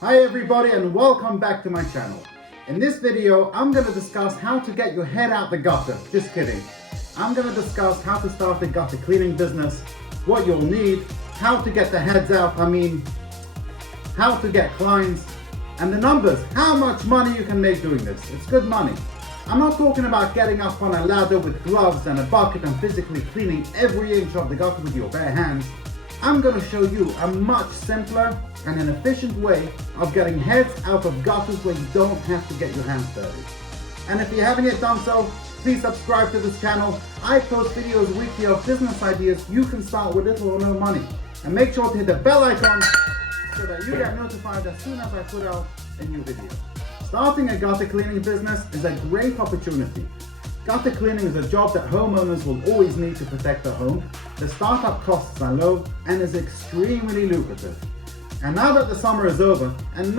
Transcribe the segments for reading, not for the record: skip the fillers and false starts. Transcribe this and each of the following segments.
Hi everybody and welcome back to my channel. In this video, I'm going to discuss how to get your head out the gutter. Just kidding. I'm going to discuss how to start a gutter cleaning business, what you'll need, how to get the heads out, how to get clients, and the numbers, how much money you can make doing this. It's good money. I'm not talking about getting up on a ladder with gloves and a bucket and physically cleaning every inch of the gutter with your bare hands. I'm going to show you a much simpler and an efficient way of getting heads out of gutters where you don't have to get your hands dirty. And if you haven't yet done so, please subscribe to this channel. I post videos weekly of business ideas you can start with little or no money. And make sure to hit the bell icon so that you get notified as soon as I put out a new video. Starting a gutter cleaning business is a great opportunity. Gutter cleaning is a job that homeowners will always need to protect their home. The startup costs are low and is extremely lucrative. And now that the summer is over, I'll leave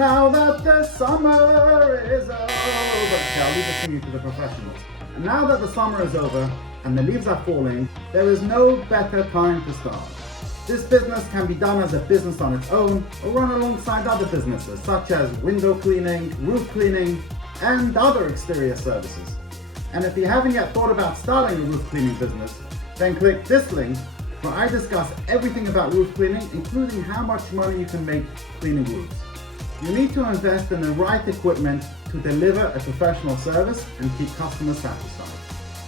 it to you to the professionals. And now that the summer is over and the leaves are falling, there is no better time to start. This business can be done as a business on its own or run alongside other businesses such as window cleaning, roof cleaning, and other exterior services. And if you haven't yet thought about starting a roof cleaning business, then click this link where I discuss everything about roof cleaning, including how much money you can make cleaning roofs. You need to invest in the right equipment to deliver a professional service and keep customers satisfied.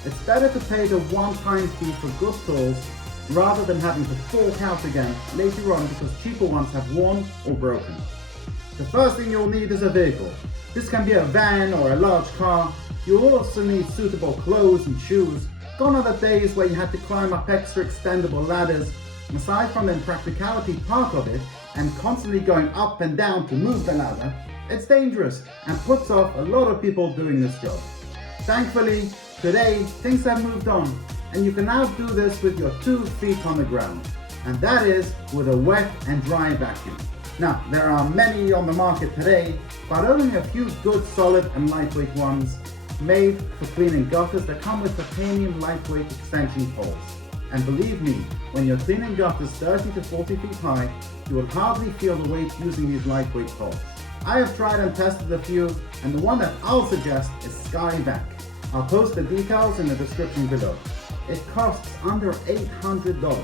It's better to pay the one-time fee for good tools rather than having to fork out again later on because cheaper ones have worn or broken. The first thing you'll need is a vehicle. This can be a van or a large car. You'll also need suitable clothes and shoes. Gone are the days where you had to climb up extra extendable ladders. Aside from the impracticality part of it and constantly going up and down to move the ladder, it's dangerous and puts off a lot of people doing this job. Thankfully, today things have moved on and you can now do this with your 2 feet on the ground, and that is with a wet and dry vacuum. Now, there are many on the market today, but only a few good, solid and lightweight ones made for cleaning gutters that come with titanium lightweight extension poles. And believe me, when you're cleaning gutters 30 to 40 feet high, you will hardly feel the weight using these lightweight poles. I have tried and tested a few, and the one that I'll suggest is Skyvac. I'll post the details in the description below. It costs under $800,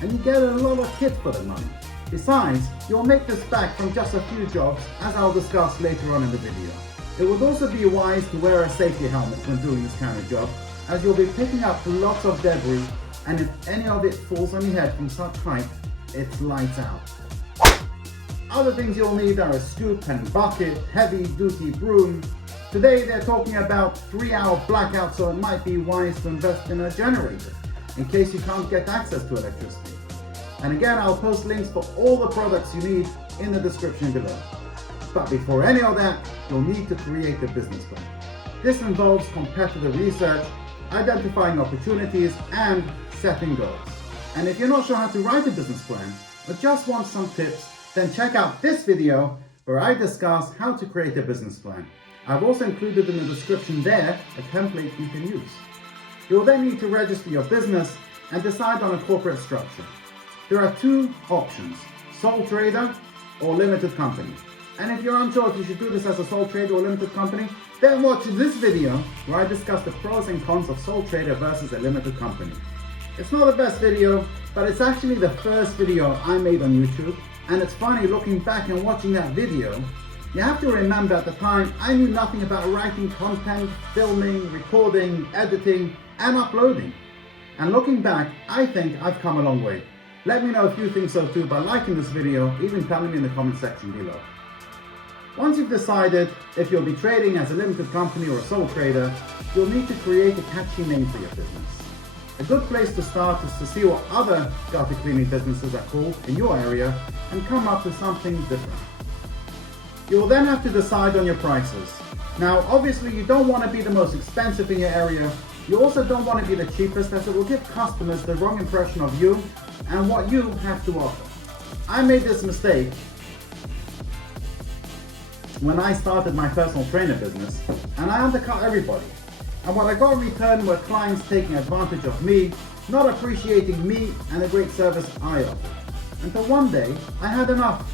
and you get a lot of kit for the money. Besides, you'll make this back from just a few jobs, as I'll discuss later on in the video. It would also be wise to wear a safety helmet when doing this kind of job, as you'll be picking up lots of debris, and if any of it falls on your head from such height, it's lights out. Other things you'll need are a scoop and bucket, heavy-duty broom. Today they're talking about 3-hour blackouts, so it might be wise to invest in a generator in case you can't get access to electricity. And again, I'll post links for all the products you need in the description below. But before any of that, you'll need to create a business plan. This involves competitor research, identifying opportunities, and setting goals. And if you're not sure how to write a business plan, or just want some tips, then check out this video where I discuss how to create a business plan. I've also included in the description there a template you can use. You'll then need to register your business and decide on a corporate structure. There are 2 options, sole trader or limited company. And if you're unsure if you should do this as a sole trader or limited company, then watch this video where I discuss the pros and cons of sole trader versus a limited company. It's not the best video, but it's actually the first video I made on YouTube, and it's funny looking back and watching that video. You have to remember at the time I knew nothing about writing content, filming, recording, editing, and uploading. And looking back, I think I've come a long way. Let me know if you think so too by liking this video, even telling me in the comment section below. Once you've decided if you'll be trading as a limited company or a sole trader, you'll need to create a catchy name for your business. A good place to start is to see what other gutter cleaning businesses are called in your area and come up with something different. You will then have to decide on your prices. Now, obviously you don't want to be the most expensive in your area. You also don't want to be the cheapest, as it will give customers the wrong impression of you and what you have to offer. I made this mistake when I started my personal trainer business, and I undercut everybody. And what I got in return were clients taking advantage of me, not appreciating me and the great service I offer. Until one day, I had enough.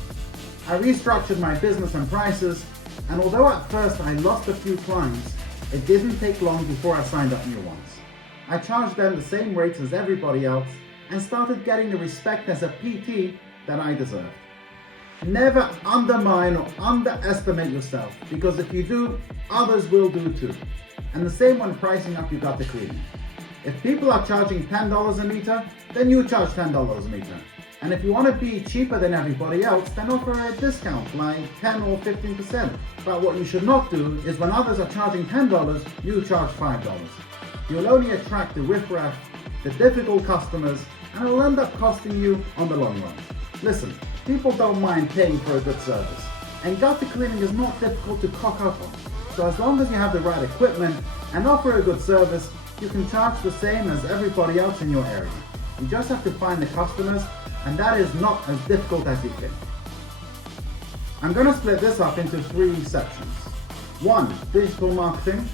I restructured my business and prices, and although at first I lost a few clients, it didn't take long before I signed up new ones. I charged them the same rates as everybody else and started getting the respect as a PT that I deserved. Never undermine or underestimate yourself, because if you do, others will do too. And the same when pricing up your gutter cleaning. If people are charging $10 a meter, then you charge $10 a meter. And if you want to be cheaper than everybody else, then offer a discount like 10 or 15%. But what you should not do is when others are charging $10, you charge $5. You'll only attract the riffraff, the difficult customers, and it will end up costing you on the long run. Listen, people don't mind paying for a good service, and gutter cleaning is not difficult to cock up on. So as long as you have the right equipment and offer a good service, you can charge the same as everybody else in your area. You just have to find the customers, and that is not as difficult as you think. I'm going to split this up into 3 sections. 1, digital marketing,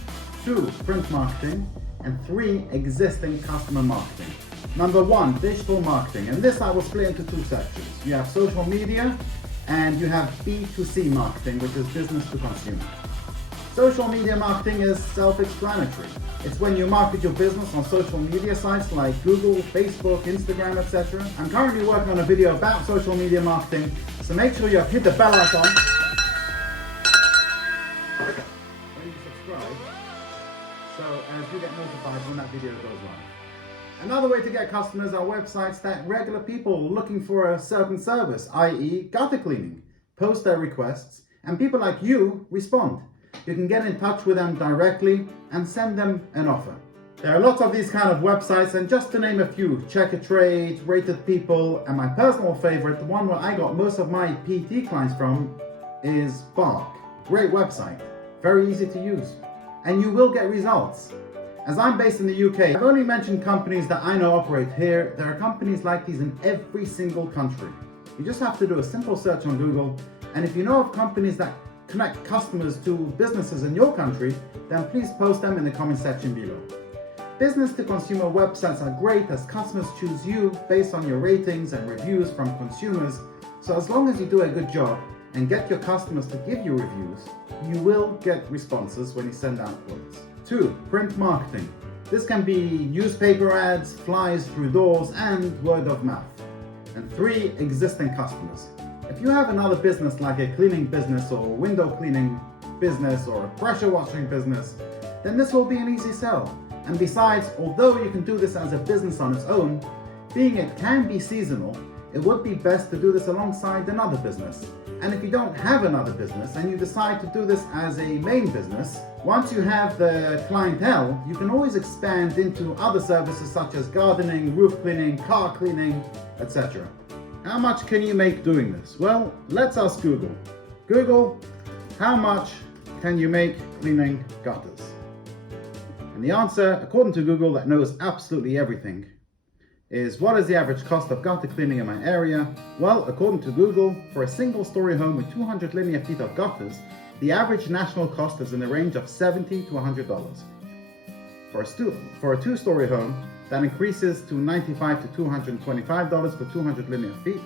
2, print marketing, and 3, existing customer marketing. Number 1, digital marketing, and this I will split into 2 sections. You have social media and you have B2C marketing, which is business to consumer. Social media marketing is self-explanatory. It's when you market your business on social media sites like Google, Facebook, Instagram, etc. I'm currently working on a video about social media marketing, so make sure you have hit the bell icon when you subscribe, so as you get notified when that video goes live. Another way to get customers are websites that regular people looking for a certain service, i.e. gutter cleaning, post their requests, and people like you respond. You can get in touch with them directly and send them an offer. There are lots of these kind of websites, and just to name a few, Checkatrade, Rated People, and my personal favorite, the one where I got most of my PT clients from, is Bark. Great website, very easy to use, and you will get results. As I'm based in the UK, I've only mentioned companies that I know operate here. There are companies like these in every single country. You just have to do a simple search on Google, and if you know of companies that connect customers to businesses in your country, then please post them in the comment section below. Business to consumer websites are great as customers choose you based on your ratings and reviews from consumers, so as long as you do a good job and get your customers to give you reviews, you will get responses when you send out quotes. 2, print marketing. This can be newspaper ads, flyers through doors, and word of mouth. And 3, existing customers. If you have another business like a cleaning business or window cleaning business or a pressure washing business, then this will be an easy sell. And besides, although you can do this as a business on its own, being it can be seasonal, it would be best to do this alongside another business. And if you don't have another business and you decide to do this as a main business, once you have the clientele, you can always expand into other services such as gardening, roof cleaning, car cleaning, etc. How much can you make doing this? Well, let's ask Google. Google, how much can you make cleaning gutters? And the answer, according to Google, that knows absolutely everything, is what is the average cost of gutter cleaning in my area? Well, according to Google, for a single-story home with 200 linear feet of gutters, the average national cost is in the range of $70 to $100. For a 2-story home, that increases to $95 to $225 for 200 linear feet.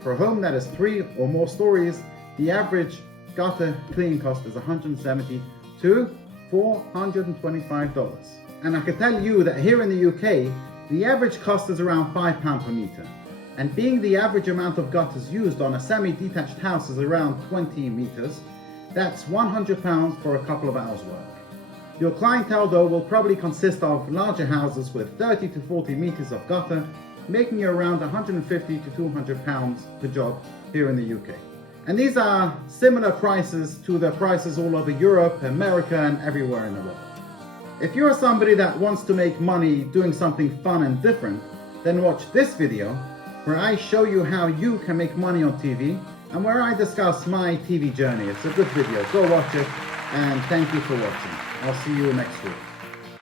For a home that is 3 or more stories, the average gutter cleaning cost is $170 to $425. And I can tell you that here in the UK, the average cost is around £5 per meter. And being the average amount of gutters used on a semi-detached house is around 20 meters, that's £100 for a couple of hours work. Your clientele though will probably consist of larger houses with 30 to 40 meters of gutter, making you around £150 to £200 per job here in the UK. And these are similar prices to the prices all over Europe, America, and everywhere in the world. If you're somebody that wants to make money doing something fun and different, then watch this video where I show you how you can make money on TV and where I discuss my TV journey. It's a good video, go watch it, and thank you for watching. I'll see you next week.